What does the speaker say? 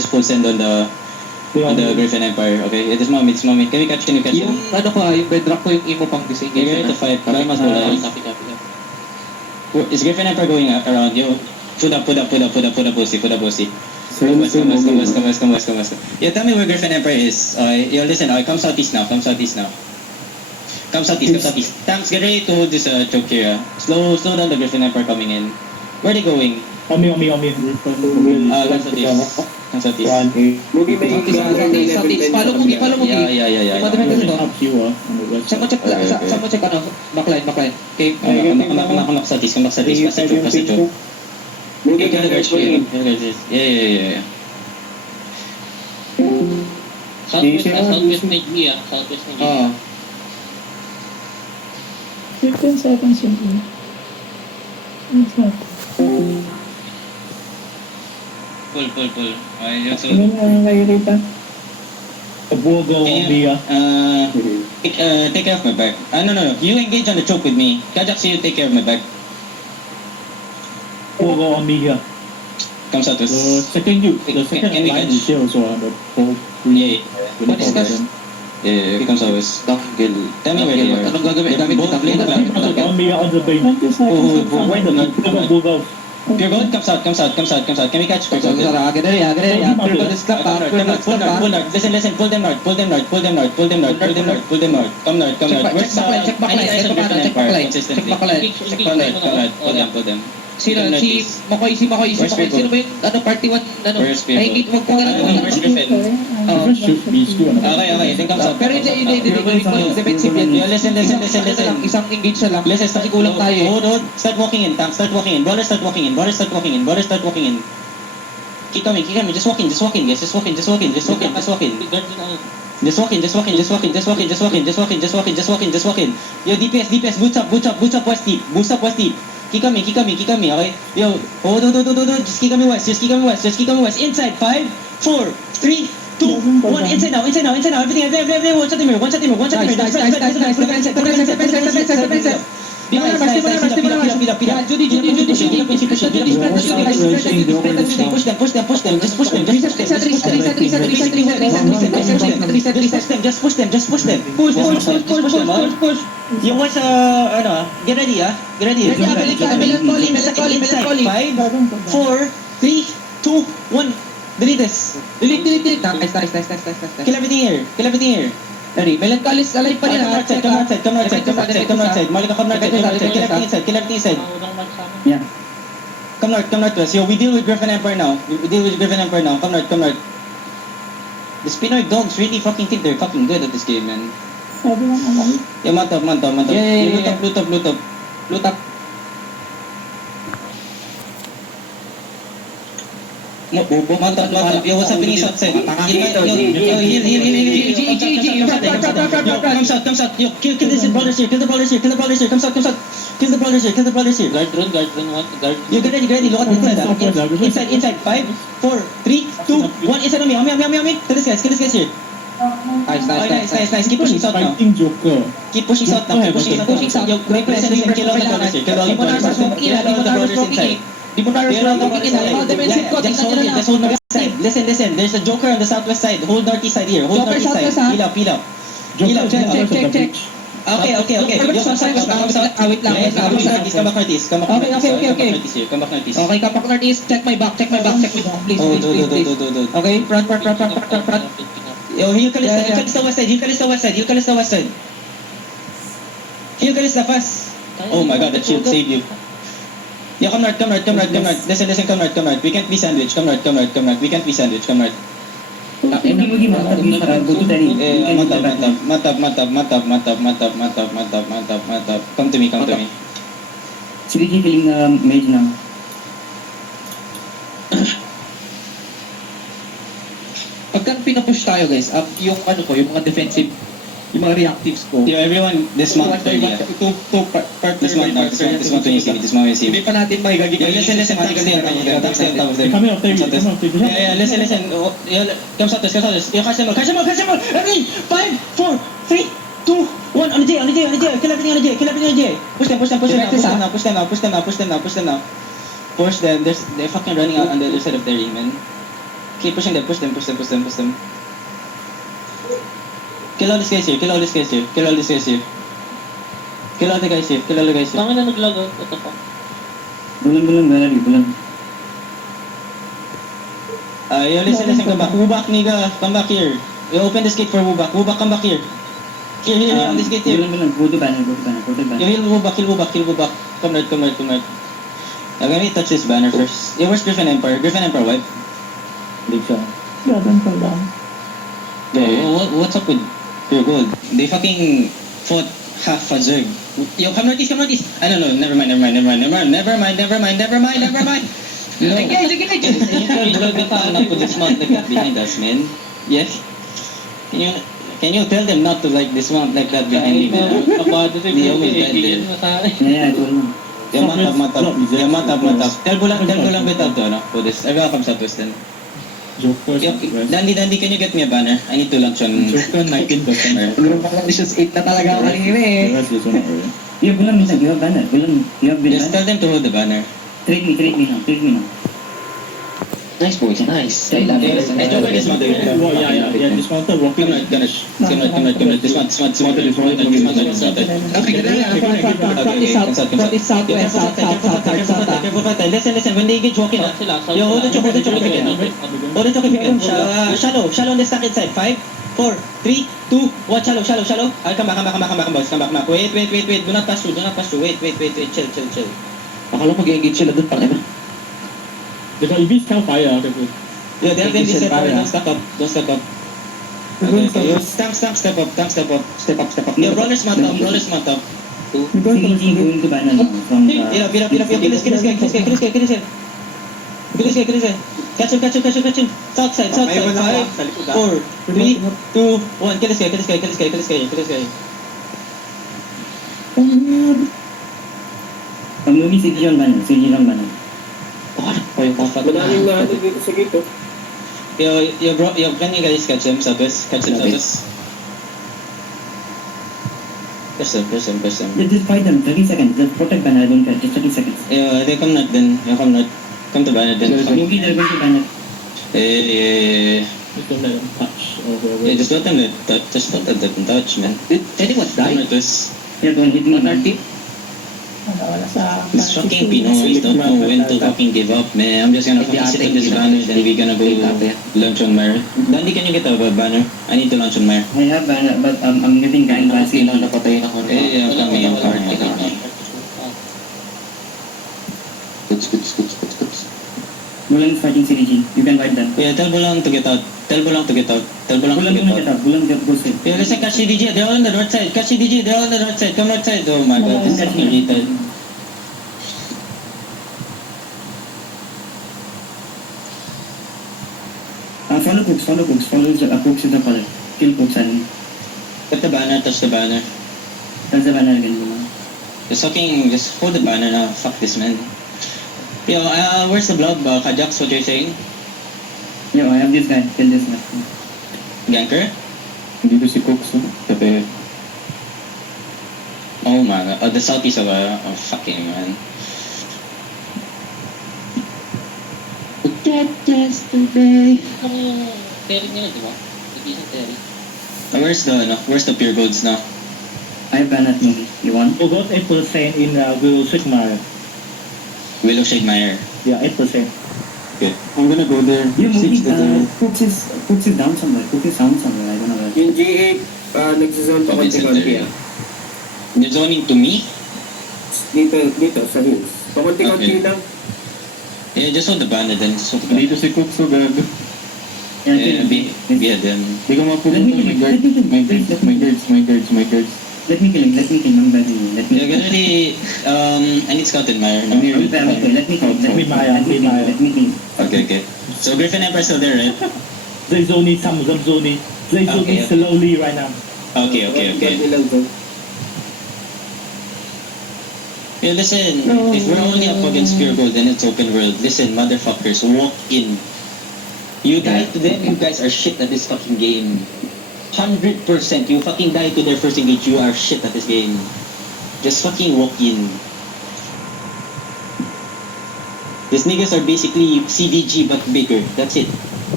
just full send on the Griffin Empire. Okay, this moment. Can we catch him? Yung ano ko yung bedrock ko yung emo pang disengage. You're to fight. Para mas wala. Is Griffin Empire going around you? Put up bossy. Come west. Yeah, tell me where Griffin Empire is. Yo, listen, come southeast now. Come southeast. Tanks, get ready to hold this choke here. Slow down the Griffin Empire coming in. Where are they going? Kami. Come southeast. Follow mo. Yeah. Saan mo check ano? Backline. Okay. Come back southeast. Pass the choke. Yeah. Southwest Nigeria. 15 seconds yun. Pull. Okay, so... Ano na nakikita? Bugo, Bia. Take care of my back. No. You engage on the choke with me. Kajak, you take care of my back. Bugo, Amiga. Come south. The second line is here also. The whole Yeah, come south. Tell me where they are. Anong gagawin? Amiga on the bay. Bugo. Pure gold, come south. Can we catch Pure gold? Pure gold is clap. Pull north. Listen, pull them north. Come north. Check backline. Pull them. Si Makoy. Sino ba yung party 1 Where's Pure Ay, gold? wag mo Where's Griffin? Okay, then come south. Pero hindi. Defensive yan. Yo, listen. Isang engage na lang. Listen, Kasi kulang tayo. Hold. Start walking in, tank. Start walking in. Brawler, start walking in. Keep coming. Just walk in, guys. Just walk in. Yo, DPS. Boots up west deep. Keep coming, okay? Yo, hold. Just keep coming west. Inside, 5, 4, 3, 2, 1. Inside now. Everything. One shot him here. Nice. Judy. Push them. Just push them. Push. You watch, get ready, Inside, 5, 4, 3, 2, 1. Delete this. Delete. Nice. Kill everything here. Ready. Melancholis, alive pa nila. Come north side. Malika, come north side. Kill everything inside. Yeah. Come north west. Yo, we deal with Griffin Empire now. Come north. The Spinoid dogs really fucking think they're fucking good at this game, man. Sabi lang alam. Yeah, mount up. Yeah. Loot up. Mount up. Yo, what's happening outside? Heal. Come south. Yo, kill this brawlers here. Come south. Kill the brawlers here. Guard run. You get ready. Look at inside. 5, 4, 3, 2, 1. Inside on me. Kill this guys here. Nice. Keep pushing south now. Fighting Joker. Keep pushing south. Yo, listen. Kill all the brawlers here. Kill all the brawlers inside. Just hold north side. Listen. There's a Joker on the southwest side. Hold northeast side here. Hold northeast side. Heal up. Check. Okay. Yo, come south. Wait lang. Come back northeast. Come back northeast. Okay, kapak northeast. Check my back. Please. Okay, front. Yo, heal Kalista west side. Heal Kalista fast. Oh my god, that shield saved you. Yo, come north. Listen, come north. We can't be sandwiched. Come north. We can't be sandwiched. Come north. Mantap. Come to me. Sige, feeling na mage na. Pagka pinapush tayo guys, yung mga defensive, yung mga reactives ko. Yo, everyone, dismount 30. Dismount now. Dismount when you see me. Hindi pa natin makikagigil. Yo, listen. Tanks stay on top of them. Kami off, Yeah, listen. Come south. Yo, catch them all. Everything. 5, 4, 3, 2, 1. On the J. Kill everything on the J. Push them now. Push them now. They're fucking running out on the other side of their man. Keep pushing them, push them. Kill all these guys here, kill all the guys here. Kill all the guys here. Tangin na naglag out. What the fuck? Bulan, bulan. Yo, listen, come back. Wubak, nigga, come back here. You open this gate for Wubak. Wubak, come back here. Here, on this gate here. Bulan, go to banner. You heal Wubak. Come right. Let me touch this banner first. Yo, where's Griffin Empire? Griffin Empire wipe. Big shot. What's up with your gold? They fucking fought half a zerg. Yo, come northeast. No, never mind. No. Engage! Not put dismount like that behind us, man. Yes? Can you tell them not to like dismount like that behind me, man? They almost dead there. Yeah, ito lang. Matap. Tell bulang betal to, no? For this. I will come sa twist then. Joker. Yo, Dandy, can you get me a banner? I need to launch on... Joker 19%. Siguro pa conditions 8 na talaga ako kanina eh. Yeah, bulan minsan, you have banner. Bulan, you have Just banner. tell them to hold the banner. Trade me now. Nice boys, nice. I love it. Joker dismount again. Yeah, dismounted, walking like Ganesh. Dismount. Okay, ganun lang. Careful, listen, when they engage walking, yo, hold the choke if you can. Shallow on the stack inside. 5, 4, 3, 2, 1, shallow. I'll come back. Wait. Do not pass through. Wait. Chill. Akala ko mag-engage sila doon pang ina. Because if it's Hellfire, Yo, they have been set for don't stack up. Okay, so yo, step up. Yo, rollers mount up. CG going to banner now from the... Kill this guy. Catch him. South side. 5, 4, 3, 2, 1. Kill this guy. Pag-movie CG on banner. O yung mga Madaming natin dito sa gate, oh. Yo, can you guys catch him, Sabes? Catch him. Press him. Just fight them, 30 seconds. Just protect banner, don't catch. Just 30 seconds. Yo, they come not then. Come to banner then. Movie, they're going to banner. Yeah. Just don't let them touch. Yeah, just let them touch, man. Did anyone Come die? at this. Yeah, don't hit me. On our team? These fucking Pinoys don't know when to fucking give up, man. I'm just gonna fucking sit on this banner, then we're gonna go launch on Mire. Dandy, can you get a banner? I need to launch on Mire. I have banner, but I'm getting gang last Sino napatay ng ano? Yeah, I'm coming. Goods. Bulan is fighting CDG. You can fight them. Yeah, tell Bulang to get out. Bulan don't get up. Bulan go straight. Yeah, listen, catch CDG. They're all on the north side. Come north side. Oh my god, this is fucking retard. Follow Cooks. Follow Cooks in the color. Kill Cooks and Touch the banner. that's the banner again. Bulan. Just hold the banner now. Fuck this, man. Yo, where's the blob? Kajax, what you're saying? Yo, I have this guy. Kill this guy. Ganker? Dito si Cooks. Tapi Oh my god. Oh, the southeast of fucking man. Yesterday. Ang Terry niya, di ba? Hindi sa Terry. Where's the pure golds now? I have banner movie. You want? We got 8% in Will Sigmar. Willow Shade Meyer. Yeah, 8%. Okay. I'm gonna go there. You movie. Cooks is down somewhere. Cooks is down somewhere. I don't know where. Yung G8, nagsizone pa konti-konti. They're zoning to me? Dito, sa hills. Pakunti-konti Okay. lang. Yeah, just hold the banner then. Just hold the banner. Dito si Cooks so gago. Yeah, be them. Di ko mapupunta my guards. Let me kill him. I'm begging you. Let me Yeah, gonna I need Scout and Meyer. No? Let me kill him. Okay. So Griffin Emperor still there, right? They zone some zone. They zone Okay. slowly right now. Okay. Ilang zone. Yeah, listen, if we're only up against Pure Gold and it's open world, listen, motherfuckers, walk in. You die to them, you guys are shit at this fucking game. 100%, you fucking die to their first engage, you are shit at this game. Just fucking walk in. These niggas are basically CDG but bigger, that's it.